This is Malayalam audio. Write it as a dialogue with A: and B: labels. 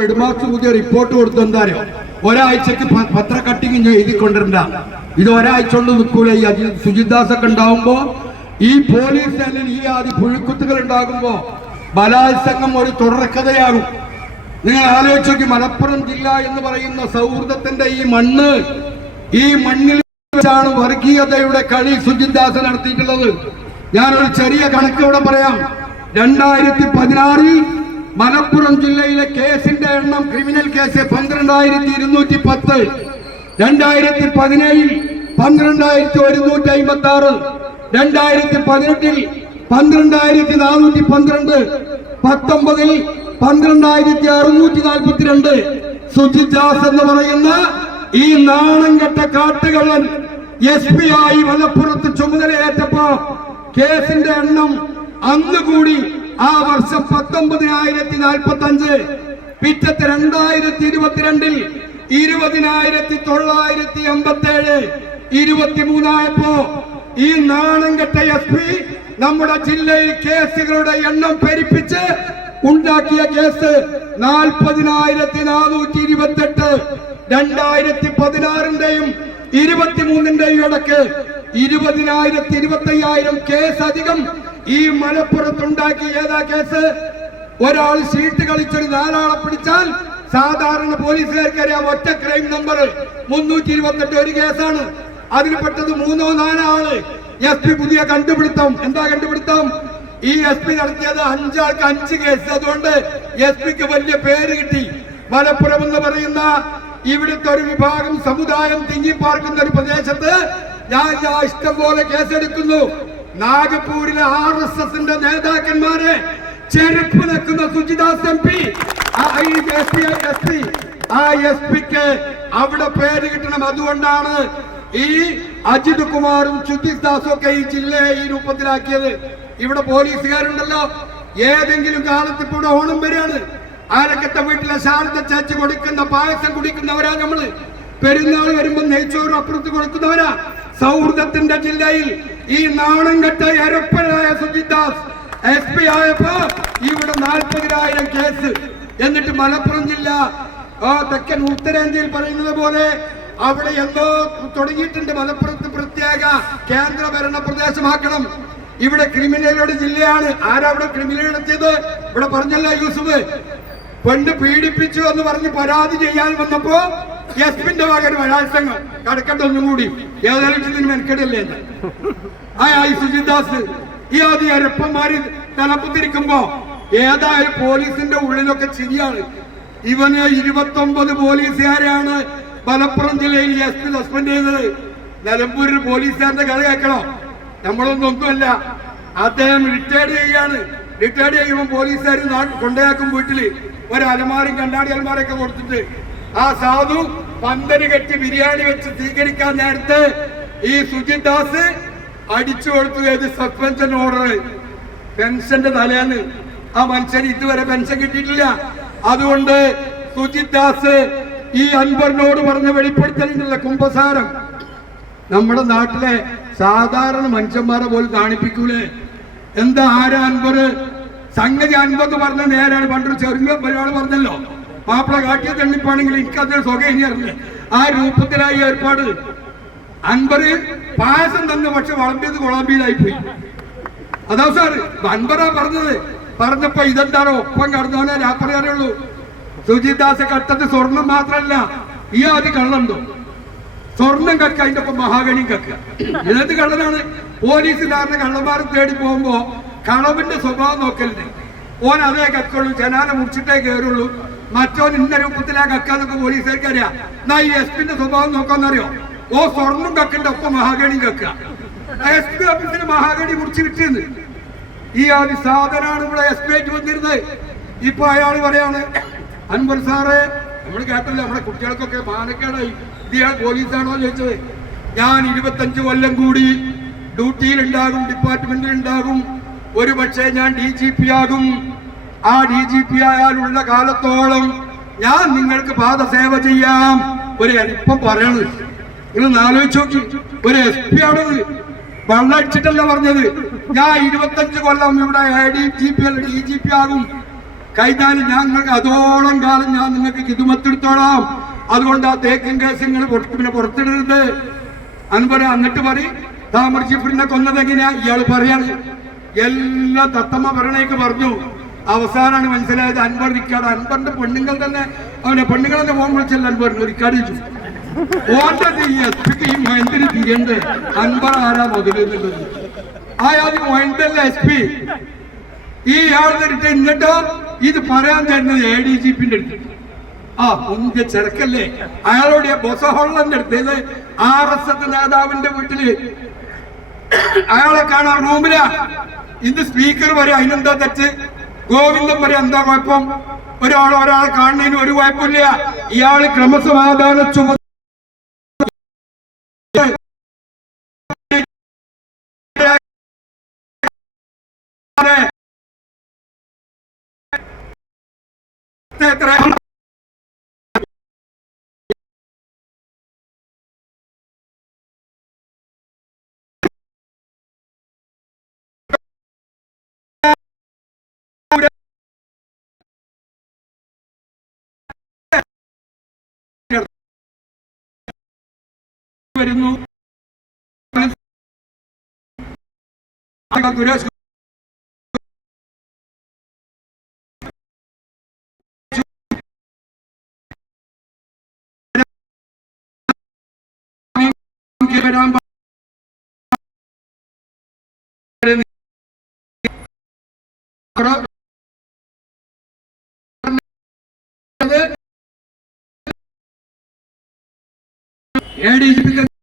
A: ഹെഡ്മാസ്റ്റർ പുതിയ റിപ്പോർട്ട് കൊടുത്തു. എന്താരോ ഒരാഴ്ചക്ക് പത്ര കട്ടിങ് എഴുതി കൊണ്ടിരണ്ട ഇത് ഒരാഴ്ച കൊണ്ട് നിൽക്കൂല ഈ അജി സുജിദാസ് ഒക്കെ ഉണ്ടാവുമ്പോ ഈ പോലീസ് സ്റ്റേഷനിൽ ഈ ആദ്യ പുഴുക്കുത്തുകൾ ഉണ്ടാകുമ്പോ ബലാത്സംഗം ഒരു തുടർക്കഥയാകും. നിങ്ങൾ ആലോചിച്ചു മലപ്പുറം ജില്ല എന്ന് പറയുന്ന സൗഹൃദത്തിന്റെ ഈ മണ്ണ് ഈ മണ്ണിൽ വെച്ചാണ് വർഗീയതയുടെ കളി സുജിദാസ് നടത്തിയിട്ടുള്ളത്. ഞാനൊരു ചെറിയ കണക്ക് ഇവിടെ പറയാം. രണ്ടായിരത്തി പതിനാറിൽ മലപ്പുറം ജില്ലയിലെ കേസിന്റെ എണ്ണം ക്രിമിനൽ കേസ് പന്ത്രണ്ടായിരത്തി ഇരുന്നൂറ്റി പത്ത് രണ്ടായിരത്തി പതിനേഴിൽ പന്ത്രണ്ടായിരത്തി ഒരുന്നൂറ്റി അമ്പത്തി ആറ് രണ്ടായിരത്തി പതിനെട്ടിൽ പന്ത്രണ്ടായിരത്തി നാനൂറ്റി പന്ത്രണ്ട് പത്തൊമ്പതിൽ പന്ത്രണ്ടായിരത്തി അറുന്നൂറ്റി നാൽപ്പത്തിരണ്ട് സുജിദാസ് എന്ന് പറയുന്ന ഈ നാണം കെട്ട കാട്ടുകള്ളൻ എസ് പി ആയി മലപ്പുറത്ത് ചുമതലയേറ്റപ്പോ കേസിന്റെ എണ്ണം അന്ന് കൂടി ആ വർഷം പത്തൊമ്പതിനായിരത്തി നാൽപ്പത്തി അഞ്ച് പിറ്റത്തെ രണ്ടായിരത്തി ഇരുപത്തിരണ്ടിൽ ഇരുപതിനായിരത്തി തൊള്ളായിരത്തി എൺപത്തി ഏഴ് ഇരുപത്തിമൂന്നായപ്പോ ഈ നാണം കെട്ട എസ് പി നമ്മുടെ ജില്ലയിൽ കേസുകളുടെ എണ്ണം പെരുപ്പിച്ച് ഉണ്ടാക്കിയ കേസ് നാൽപ്പതിനായിരത്തി നാനൂറ്റി ഇരുപത്തെട്ട് രണ്ടായിരത്തി പതിനാറിന്റെയും ഇരുപത്തിമൂന്നിന്റെയും ഇടയ്ക്ക് ഇരുപതിനായിരത്തി ഇരുപത്തി അയ്യായിരം കേസ് അധികം ഈ മലപ്പുറത്തുണ്ടാക്കി ഏതാ കേസ്? ഒരാൾ സീറ്റ് കളിച്ചൊരു നാലാളെ പിടിച്ചാൽ സാധാരണ പോലീസുകാർക്ക് അറിയാം ഒറ്റ ക്രൈം നമ്പർ. മുന്നൂറ്റി ഇരുപത്തെട്ട് ഒരു കേസാണ്. അതിൽ പെട്ടത് മൂന്നോ നാലോ ആൾ. എസ് പി പുതിയ കണ്ടുപിടുത്തം. എന്താ കണ്ടുപിടുത്തം? ഈ എസ് പി നടത്തിയത് അഞ്ചാൾക്ക് അഞ്ച് കേസ്. അതുകൊണ്ട് എസ് പിക്ക് വലിയ പേര് കിട്ടി. മലപ്പുറം എന്ന് പറയുന്ന ഇവിടുത്തെ ഒരു വിഭാഗം സമുദായം തിങ്ങിപ്പാർക്കുന്ന ഒരു പ്രദേശത്ത് ഞാൻ ഇഷ്ടം പോലെ കേസെടുക്കുന്നു. നാഗപ്പൂരിലെ ആർ എസ് എസിന്റെ നേതാക്കന്മാരെ ചെരുപ്പ് നിൽക്കുന്ന സുജിദാസ് എം പി ആ എസ് പിക്ക് അവിടെ പേര് കിട്ടണം. അതുകൊണ്ടാണ് ഈ അജിത് കുമാറും സുജിത് ദാസും ഒക്കെ ഈ ജില്ലയെ ഈ രൂപത്തിലാക്കിയത്. ഇവിടെ പോലീസുകാരുണ്ടല്ലോ. ഏതെങ്കിലും കാലത്ത് ഇവിടെ ഓണം വരികയാണ്. ആരക്കത്തെ വീട്ടിലെ ശാരദ ചേച്ചി കൊടുക്കുന്ന പായസം കുടിക്കുന്നവരാ നമ്മൾ? പെരുന്നാൾ വരുമ്പോൾ നെയ്ച്ചോറും അപ്പുറത്ത് കൊടുക്കുന്നവരാ? സൗഹൃദത്തിന്റെ ജില്ലയിൽ ഈ നാണം കെട്ട എരപ്പനായ സുജിത് ദാസ് എസ് പി ആയപ്പോ ഇവിടെ നാൽപ്പതിനായിരം കേസ്. എന്നിട്ട് മലപ്പുറം ജില്ല തെക്കൻ ഉത്തരേന്ത്യയിൽ പറയുന്നത് പോലെ അവിടെ എന്തോ തുടങ്ങിയിട്ടുണ്ട് മലപ്പുറത്ത് പ്രത്യേക കേന്ദ്ര ഭരണ പ്രദേശമാക്കണം. ഇവിടെ ക്രിമിനലുടെ ജില്ലയാണ്. ആരാ ഇവിടെ ക്രിമിനൽ നടത്തിയത് ഇവിടെ പറഞ്ഞല്ലോ യൂസുഫ്. പെണ്ണ് പീഡിപ്പിച്ചു എന്ന് പറഞ്ഞ് പരാതി ചെയ്യാൻ വന്നപ്പോ എസ് പിന്റെ വക ഒരു ബലാത്സംഗം കടക്കട്ടെ ഒന്നും കൂടി. ഏതായാലും മെനക്കെടല്ലേ ആ ആയി സുജിദാസ് ഈ ആദ്യ അരപ്പന്മാര് തലപ്പത്തിരിക്കുമ്പോ ഏതായാലും പോലീസിന്റെ ഉള്ളിലൊക്കെ ശരിയാണ് ഇവന് ഇരുപത്തി ഒമ്പത് പോലീസുകാരെയാണ് മലപ്പുറം ജില്ലയിൽ എസ് പി സസ്പെൻഡ് ചെയ്തത്. നിലമ്പൂരിൽ പോലീസുകാരന്റെ കഥ കേൾക്കണോ. നമ്മളൊന്നും ഒന്നുമല്ല അദ്ദേഹം റിട്ടയർഡ് ചെയ്യാണ് റിട്ടയർഡ് ചെയ്യുമ്പോൾ പോലീസുകാർ കൊണ്ടയാക്കും വീട്ടിൽ ഒരു അലമാറി കണ്ണാടി അലമാരയൊക്കെ കൊടുത്തിട്ട് ആ സാധു പന്തൽ കെട്ടി ബിരിയാണി വെച്ച് സ്വീകരിക്കാൻ നേരത്തെ ഈ സുജിത് ദാസ് അടിച്ചു കൊടുത്തു ഏത് സസ്പെൻഷൻ ഓർഡർ പെൻഷന്റെ തലയാണ് ആ മനുഷ്യന് ഇതുവരെ പെൻഷൻ കിട്ടിയിട്ടില്ല. അതുകൊണ്ട് സുജിത് ദാസ് ഈ അൻവറിനോട് പറഞ്ഞ വെളിപ്പെടുത്തലുണ്ടല്ല കുംഭസാരം നമ്മുടെ നാട്ടിലെ സാധാരണ മനുഷ്യന്മാരെ പോലും കാണിപ്പിക്കൂലേ? എന്താ ആരാ അൻവർ സംഗതി അൻപത് പറഞ്ഞ നേരാണ് പണ്ടൊരു ചെറിയ പരിപാടി പറഞ്ഞല്ലോ. മാപ്പിള കാട്ടിയ തെണ്ണിപ്പാണെങ്കിൽ എനിക്കതൊരു സുഖം അറിയില്ല ആ രൂപത്തിലായി ഏർപ്പാട്. അൻപർ പായസം തന്നെ പക്ഷെ വളമ്പിയത് കൊളാമ്പിയിലായി പോയി അതാ സാറ് അൻപറാ പറഞ്ഞത്. പറഞ്ഞപ്പോ ഇതെന്താണോ? ഒപ്പം കടന്നവനെ രാത്രി അറിയുള്ളൂ സുജിദാസ് കട്ടത് സ്വർണം മാത്രല്ല ഈ ആദ്യം കള്ളുണ്ടോ? സ്വർണം കക്ക അതിന്റെ ഒപ്പം മഹാഗണി കക്ക. ഏത് കള്ളനാണ്? പോലീസുകാരനെ കള്ളന്മാർ തേടി പോകുമ്പോ കളവിന്റെ സ്വഭാവം നോക്കലിന്. ഓൻ അതേ കക്കുള്ളൂ ജനാല മുറിച്ചിട്ടേ കയറുള്ളൂ മറ്റോൻ ഇന്ന രൂപത്തിലാ കക്കാന്നൊക്കെ പോലീസുകാർക്ക് അറിയാം. എന്നാ ഈ എസ് പിന്റെ സ്വഭാവം നോക്കാന്നറിയോ? ഓ സ്വർണം കക്കിന്റെ ഒപ്പം മഹാഗണി കക്ക എസ് പി ഓഫീസിന് മഹാഗണി മുറിച്ച് കിട്ടിയെന്ന് ഈ ആ സാധനമാണ് ഇവിടെ എസ് പി ആയിട്ട് വന്നിരുന്നത്. ഇപ്പൊ അയാൾ പറയാണ് അൻവർ സാറേ നമ്മൾ കേട്ടല്ലോ നമ്മുടെ കുട്ടികൾക്കൊക്കെ മാനക്കേടായി. ഇത് ഇയാൾ പോലീസാണോ ചോദിച്ചത്. ഞാൻ ഇരുപത്തഞ്ച് കൊല്ലം കൂടി ഡ്യൂട്ടിയിൽ ഉണ്ടാകും ഡിപ്പാർട്ട്മെന്റിൽ ഉണ്ടാകും ഒരു പക്ഷേ ഞാൻ ഡി ജി പി ആകും. ആ ഡി ജി പി ആയാലുള്ള കാലത്തോളം ഞാൻ നിങ്ങൾക്ക് പാദസേവ ചെയ്യാം. ഒരു ഇപ്പം പറയണത്. നിങ്ങൾ ആലോചിച്ച് നോക്കി. ഒരു എസ് പി ആണത്. വെള്ളടിച്ചിട്ടല്ല പറഞ്ഞത്. ഞാൻ ഇരുപത്തഞ്ച് കൊല്ലം ഇവിടെ എ ഡി ജി പി അല്ല ഡി ജി പി ആകും. കഴിഞ്ഞാൽ നിങ്ങൾക്ക് അതോളം കാലം ഞാൻ നിങ്ങൾക്ക് കിതുമത്തെടുത്തോളാം. അതുകൊണ്ട് ആ തേക്കും കേസ് നിങ്ങൾ പിന്നെ പുറത്തിടരുത്. എന്നിട്ട് പറയും താമർ ജിഫറിനെ കൊന്നത് എങ്ങനെയാ? ഇയാൾ പറയാണ്. എല്ലാം തത്തമ്മ പറയണേക്ക് പറഞ്ഞു. അവസാനമാണ് മനസ്സിലായത് അൻപർ റിക്കാർഡ്. അൻപറിന്റെ പെണ്ണുങ്ങൾ തന്നെ അവനെ പെണ്ണുങ്ങളെ ഫോൺ വിളിച്ചല്ല അൻപർ റിക്കാർഡ് ഓട്ടത് ഈ എസ് പിക്ക് ഈ മൊയന്തിന് തിരിയണ്ട് അൻപർ ആരാ മുതൽ അയാൾ മൊയന്തല്ല എസ് പി ഈ ആളുടെ അടുത്ത് എന്നിട്ടോ ഇത് പറയാൻ തരുന്നത് എ ഡി ജി പിന്റെ അടുത്ത്. ആ മുന്തിയ ചെറുക്കല്ലേ. അയാളോട് ബൊസഹോളന്റെ അടുത്ത് ഇത് ആർ എസ് എസ് നേതാവിന്റെ വീട്ടിൽ അയാളെ കാണാൻ റൂമില. ഇത് സ്പീക്കർ വരെ അതിനെന്താ തെറ്റ്? ഗോവിന്ദൻ വരെ എന്താ കുഴപ്പം ഒരാൾ ഒരാളെ കാണുന്നതിന് ഒരു കുഴപ്പമില്ല. ഇയാൾ ക്രമസമാധാന ചുമ എത്ര വരുന്നു. സുരേഷ് വരാൻ എ ഡി ജി പിക്ക്